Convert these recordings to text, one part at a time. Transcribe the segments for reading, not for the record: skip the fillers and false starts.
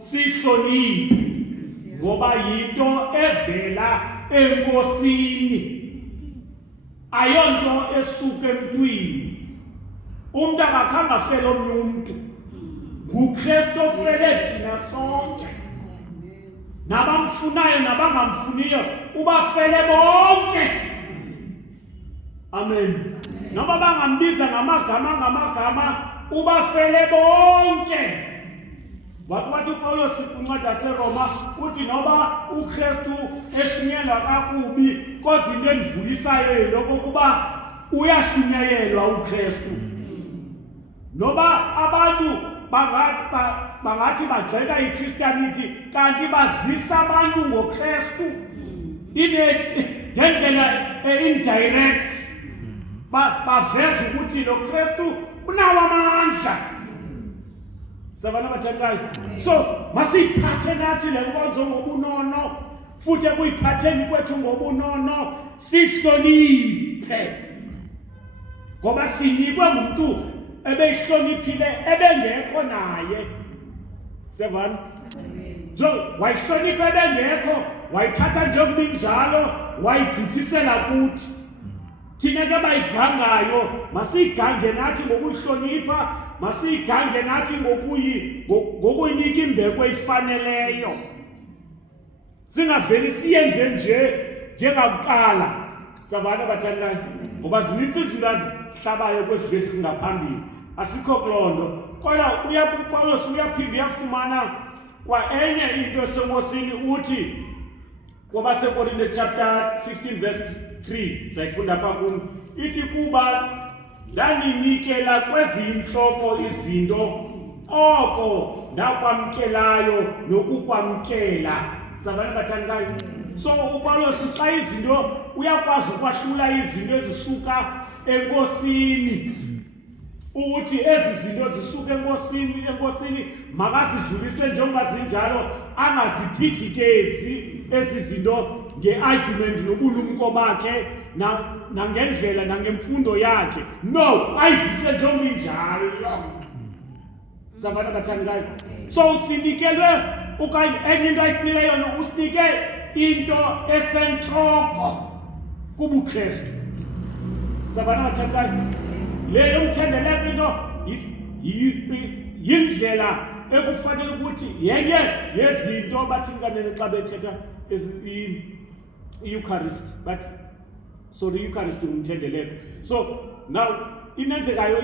sihloniphe ngoba yinto evela enkosini, ayonto esuka emntwini. Umuntu akakhange afele omnye umuntu, nguKristu ofele thina sonke, nabamfunayo nabangamfuniyo ubafele bonke. Amen. Noma bangambiza ngamagama ubafele bonke. Wathi uPaulos kwincwadi yaseRoma uthi noba uKristu eshunyelwa kakubi, kodwa into endivuyisayo lokokuba uyashunyayelwa uKristu. Noba abantu bangathi bagxeka iChristianity kanti bazisa abantu ngoKristu ngendlela indirect, baveza ukuthi lo Kristu unawo amandla. Sabana bathandayo. So masiphathe nathi le nkonzo ngobunono, futhi ekuyiphatheni kwethu ngobunono sihloniphe, ngoba sinikwe ngumuntu ebeyihloniphile ebengekho naye. Seven. So wayihlonipha ebengekho, wayithatha njengoba injalo, wayibhithisela kuthi. Thina ke bayigangayo masiyigange nathi ngokuhlonipha, masiyigange nathi ngokuyinika imbeko efaneleyo. Singaveli siyenze njengakuqala. Sabana bathandayo, ngoba zininzi izinto azihlabayo kwezi vesi zingaphambili, asikho kulondo. Kodwa uPaulos uyaphinda uyafumana kwa enye into esenkosini, uthi ngoba seKorinte chapter 15 verse 3 sayifunda apha kum, ithi kuba ndaninikela kweziyinhloko izinto oko ndakwamkelayo nokukwamkela. Sabana bathandayo. So uPaulos xa izinto uyakwazi ukwahlula izinto ezisuka enkosini, ukuthi ezi zinto zisuka enkosini makazidlulise njengoba zinjalo, angaziphithikezi ezi zinto ngeargument nobulumko bakhe nangendlela nangemfundo yakhe. No, ayizise njengoba injalo. Sabana bathandayo. So usinikelwe okanye enye into ayisinike yona, usinike into esentloko kubuKristu. Sabana bathandayo. Le yomthendeleko into yindlela ekufanele ukuthi yenye yezinto bathi kanene xa bethetha i-Eucharist, but sorry, Eucharist ngumthendeleko. So now inenzekayo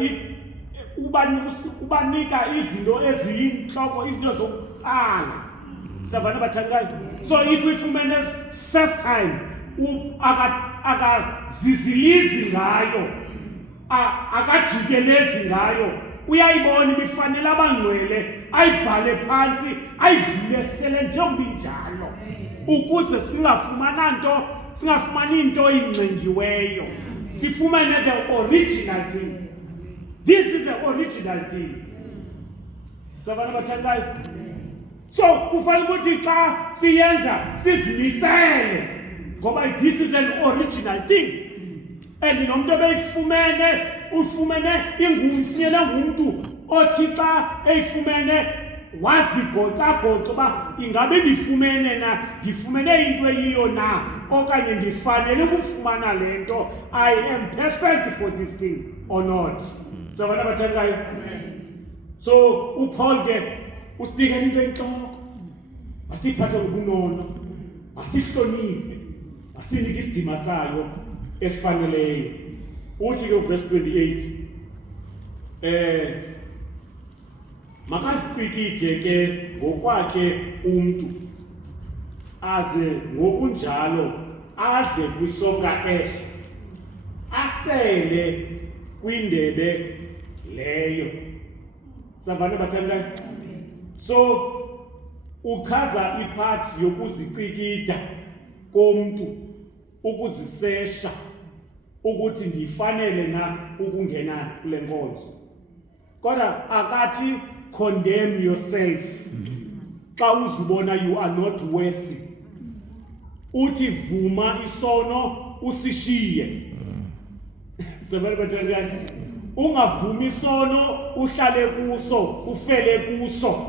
ubanika izinto eziyinhloko, izinto zokuqala. Sabana bathandayo. So if we fumene first time akazizilizi ngayo, akajikelezi ngayo, uyayibona ibifanele abangcwele, ayibhale phansi, ayidlulisele njengoba injalo, ukuze singafumani into ingcengiweyo, sifumane the original thing. This is the original thing. Sabana bathandayo. So kufanele ukuthi xa siyenza sizimisele, ngoba this is an original thing. And nomuntu ufumene ingumsinyele ngumuntu othi xa eyifumene wazigocagota uba ingabe ndifumene into eyiyo na, okanye ndifanele ukufumana le nto, I am perfect for this thing or not. Sabana bathandayo. So uPaul ke usinikela into enhloko, masiphathe ngobunono, masihloniphe, masinike isidima sayo esifaneleyo. Uthi ke verse 28, makazicikide ke ngokwakhe umuntu, aze ngokunjalo adle kwisonka eso, asele kwindebe leyo. Sabana bathandayo. So uchaza ipart yokuzicikida komuntu, ukuzisesha ukuthi ndifanele na ukungena kule nkonzo. Kodwa akathi condemn yourself xa uzibona you are not worthy. Uthi vuma isono usishiye. Sabana bathandayo. Ungavumi isono uhlale kuso, ufele kuso.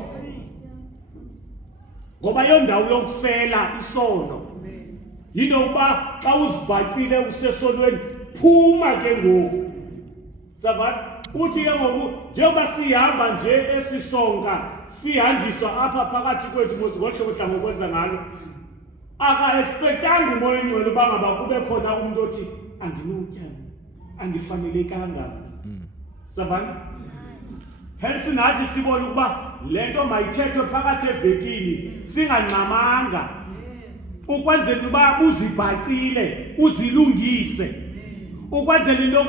ngoba yondawo yokufela isono. Yino ukuba xa uzibhaqile usesonweni phuma ke ngoku. Sabat uthi ke ngoku njengoba sihamba nje esisonka sihanjiswa apha phakathi kwethu ngohlobo odla ngokwenza ngalo. Aka-expectanga umoya engcwele uba ngaba kube khona umuntu othi andinotya, andifanelekanga. Sabani? Hence nathi sibone ukuba le nto mayithethwe phakathi evekini singangxamanga. Ukwenzela uba uzibhaqile, uzilungise. Ukwenzela into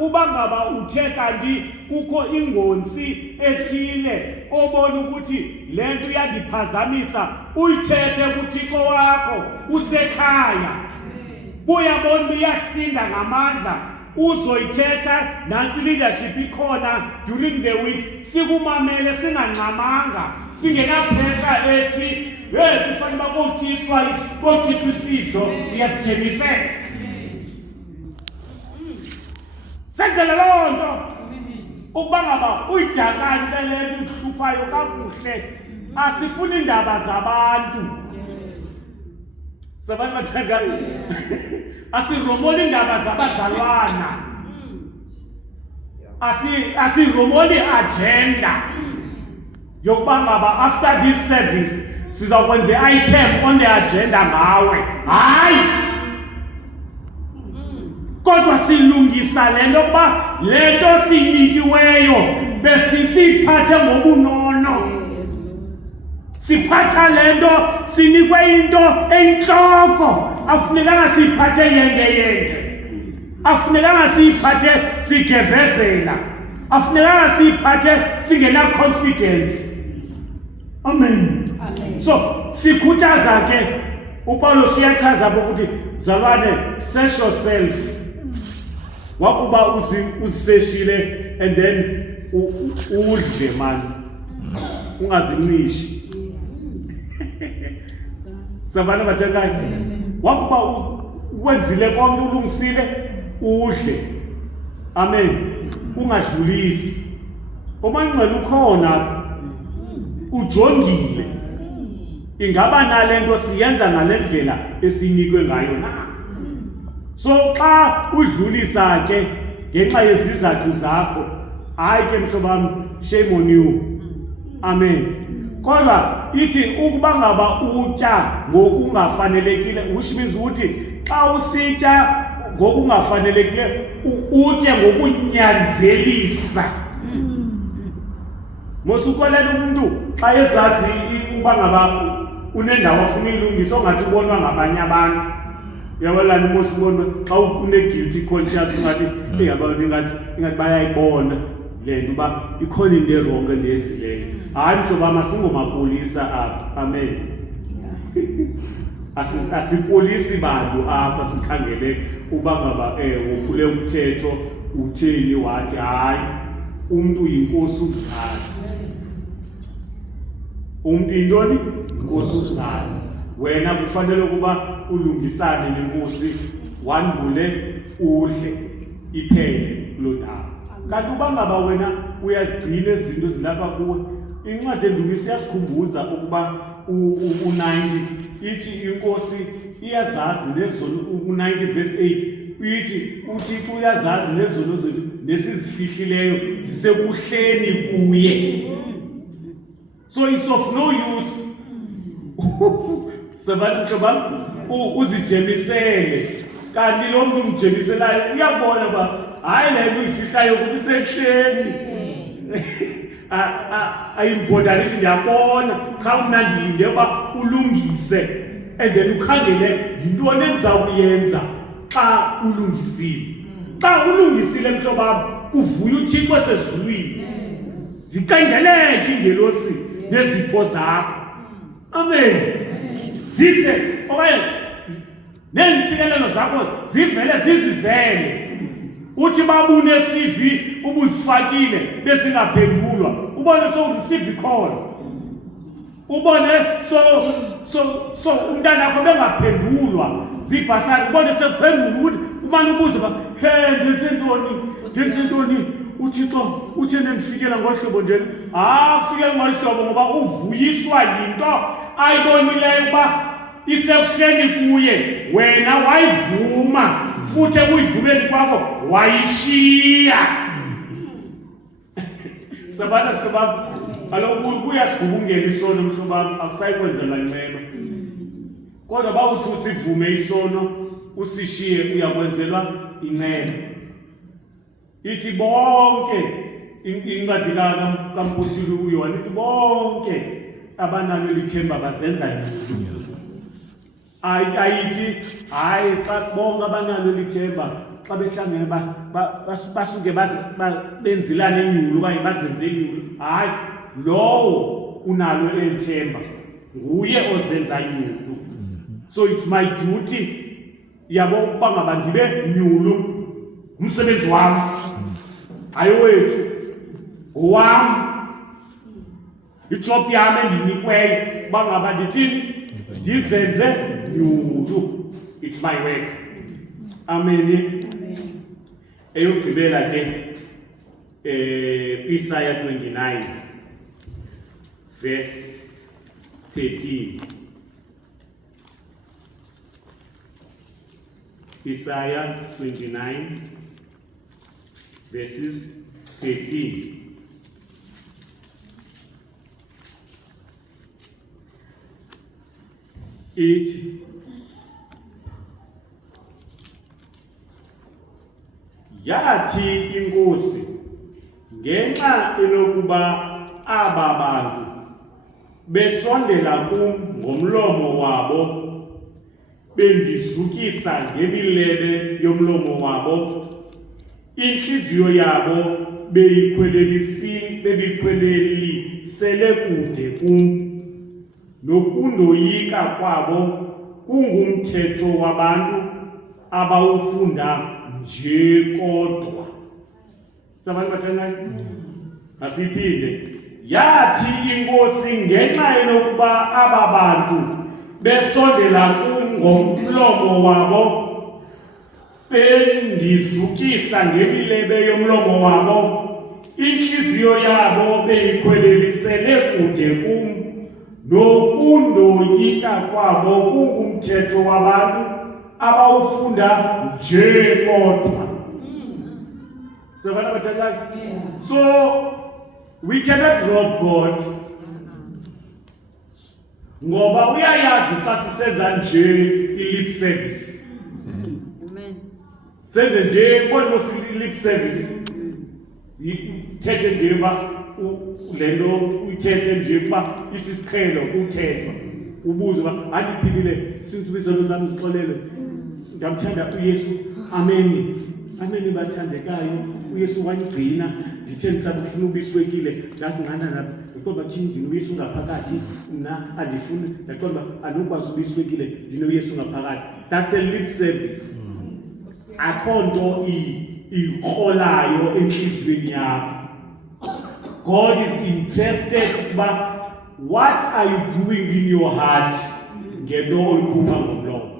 uba ngaba uthe kanti kukho ingonzi ethile obona ukuthi le nto iyandiphazamisa, uyithethe kuThixo wakho usekhaya. Uyabona uba iyasinda ngamandla. Uzoyithetha nansi leadership ikhona during the week, sikumamele singangxamanga, singenapressure ethi hey kufanele kotyiswa isidlo uyasithembisela. Senzele loo nto ukuba ngaba uyidakantse le nto ihluphayo kakuhle. Asifuni indaba zabantu. Sabantu bathandana. Asiromoli indaba zabazalwana. Asiromoli agenda yokuba ngaba after this service sizakwenza item on the agenda ngawe. Hayi. Kodwa silungisa le nto kuba le nto sinikiweyo besisiphathe ngobunono. Siphatha le nto sinikwe into eyintloko. Akufunekanga siyiphathe yenge. Akufunekanga siyiphathe sigevezela. Akufunekanga siyiphathe singena confidence. Amen. So sikhuthaza ke uPaulos uyachaza ukuthi zalwane search yourself. Wakuba usishile and then udle man. Ungazinqishi. Sabana bathakayo. Wakuba wenzile konke ulungisile udle. Amen. Ungadlulisi. Omangcwele ukhona ujongile. Ingaba nalento siyenza ngalendlela esinikwe ngayo na. So xa udlulisa ke ngenxa yezizathu zakho, hayi ke mhlobami, shame on you. Amen. Kodwa ithi ukuba ngaba utya ngokungafanelekile, which means ukuthi xa usitya ngokungafanelekile utye ngokunyanzelisa. Mosukholela umuntu xa ezazi ukuba ngaba unendawo afuna ilungisa ongathi ubonwa ngabanye abantu. Uyabona mosibona xa une guilty conscience ungathi abantu ingathi bayayibona le nto uba ikhona into eronke endiyenzileyo. Hayi mhlobama singomapolisa apha. Amen. Asipolisi bantu apha sikhangele uba ngaba uphule umthetho utheni wathi. Hayi, umuntu yinkosi uzazi. Umuntu yintoni? Inkosi uzazi. Wena kufanele ukuba ulungisane nenkosi, wandule udle iphele kuloo ndawo. Kanti uba ngaba wena uyazigcina izinto ezilapha kuwe, incwadi endumisa iyasikhumbuza ukuba u-90 ithi inkosi iyazazi nezono, u-90 verse 8 ithi uThixo uyazazi nezono zethu nesizifihlileyo zisekuhleni kuye. So it's of no use. Sabantu bam uzijemisele kanti lo muntu umjemiselayo uyabona ba hayi le nto uyifihlayo kubisekuhleni. Ayimbodanisi ndiyabona cha mna ndilinde uba ulungise and then ukhangele yintoni endizawuyenza xa ulungisile. Xa ulungisile mhlobam kuvuya uThixo esezulwini. Ziqengeleke ingelosi nezipho zakho. Amen. Zise okanye neentsikelelo zakho zivele zizizele. Uthi babune CV ubuzifakile besingaphendulwa. Ubone so receive call. Ubone so umntana wakho bengaphendulwa zibhasari. Ubone sekuphendula ukuthi umane ubuze ba ndenze ntoni uThixo uthene nifikela ngohlobo nje kufikela ngohlobo ngoba uvuyiswa yinto ayibonileyo kuba isekuhleni kuye wena wayivuma futhi ekuyivumeni kwakho wayishiya. Sabana mhlobam aloku kuyasigubungela isono mhlobam akusayikwenzelwa inceba. Kodwa bawuthi usivume isono usishiye uyakwenzelwa inceba. Ithi bonke incwadi kaMpostoli uYohane ithi bonke abanalo lithemba bazenza nyulu. Ayithi hayi xa bonke abanalo lithemba xa behlangene basuke benzilane enyulu okanye bazenze enyulu. Hayi lowo unalo elithemba nguye ozenza nyulu. So it's my duty yabo ukuba ngaba ndibe nyulu umsebenzi wami ayowethu owami ijob yami endinikweyo uba ngaba ndithini ndizenze nyulu. It's my work. Amen. Eyogqibela ke Isaiah 29 verse 13. Isaiah 29 verses 13. Ithi yathi inkosi ngenxa enokuba aba bantu besondela kum ngomlomo wabo bendizukisa ngemilebe yomlomo wabo inhliziyo yabo beyikhwelelisele kude kum nokundoyika kwabo kungumthetho wabantu abawufunda nje kodwa. Sabantu bathandana asiphinde yathi inkosi ngenxa enokuba aba bantu besondela kum ngomlomo wabo bendizukisa ngemilebe yomlomo wabo inhliziyo yabo beyikhwelelisele kude kum nokundoyika kwabo kungumthetho wabantu abawufunda nje kodwa. So we cannot rob God ngoba uyayazi xa sisenza nje i-lip service. Amen. Senze nje kodwa i-lip service ithethe nje ba lento uyithethe nje kuba isisiqhelo kuthethwa ubuze ba andiphilile since bizono zami zixolele ndamthanda uYesu. Amen. Amen bathandekayo uYesu wangigcina ndithe ndisabufuna ubiswekile ndasingana kodwa thini uYesu ngaphakathi mna andifuni kodwa andikwazi ubiswekile uYesu ngaphakathi. That's a lip service. Akho nto iqolayo enhliziyweni yakho. God is interested about what are you doing in your heart ngento oyikhupha ngomlomo.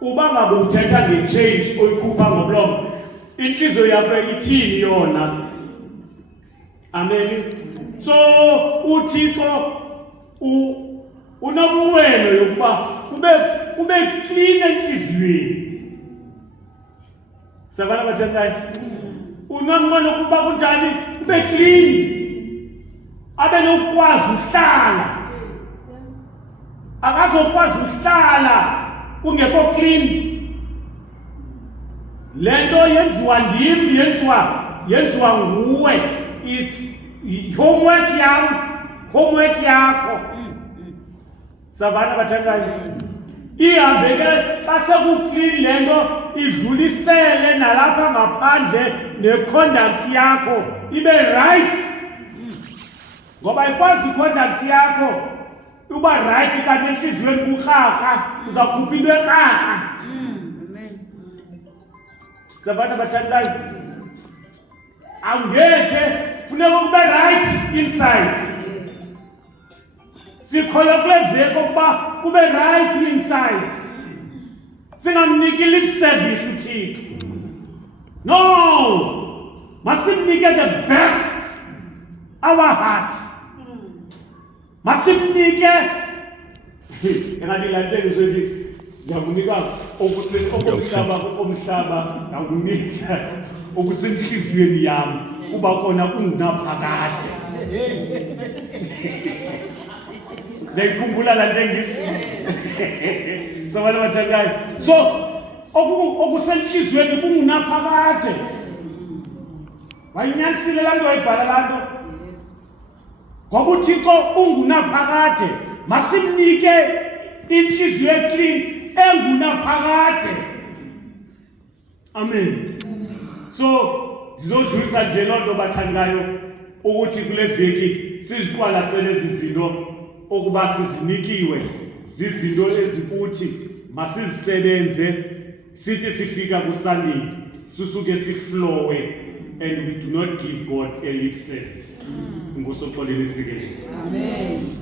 Uba ngabe uthetha nge-change oyikhupha ngomlomo inhliziyo yakho ithini yona. Amen. So uThixo unomnqweno yokuba kube clean enhliziyweni. Sabana bathandayo unomnqweno kuba kunjani kube clean abe nokwazi uhlala akazokwazi uhlala kungekho clean. Lento yenziwa ndim yenziwa nguwe. It's homework yakho. Sabana bathandayo ihambe ke xa sekuclean lento idlulisele nalapha ngaphandle neconduct yakho ibe right. Ngoba ikwazi iconduct yakho uba right kanti enhliziyweni kurharha uzakhupha into erharha. Amen. Sabana bathandayo angeke funeka ube right inside. Sikholwa kule veki ukuba kube right inside. Singamniki lip service uThixo. No. masimnike the best our heart masimnike enganilandeli sothi ngiyakunika omhlaba nakunika okusenhliziyweni yami kuba khona kungunaphakade ngikhumbula la ntengisi sabana bathandayo so okusenhliziyweni kungunaphakade bayinyanisile lanto ayibhala lanto ngoba uThixo ungunaphakade masimnike inhliziyo eclean engunaphakade amen so sizodlulisa nje lonto bathandayo ukuthi kule veki siziqwalasele izinto okuba sizinikiwe zizinto ezikuthi masizisebenze sithi sifika ku Sunday susuke siflowe and we do not give God a lip service. Ngosoxoleni sikhe. Amen.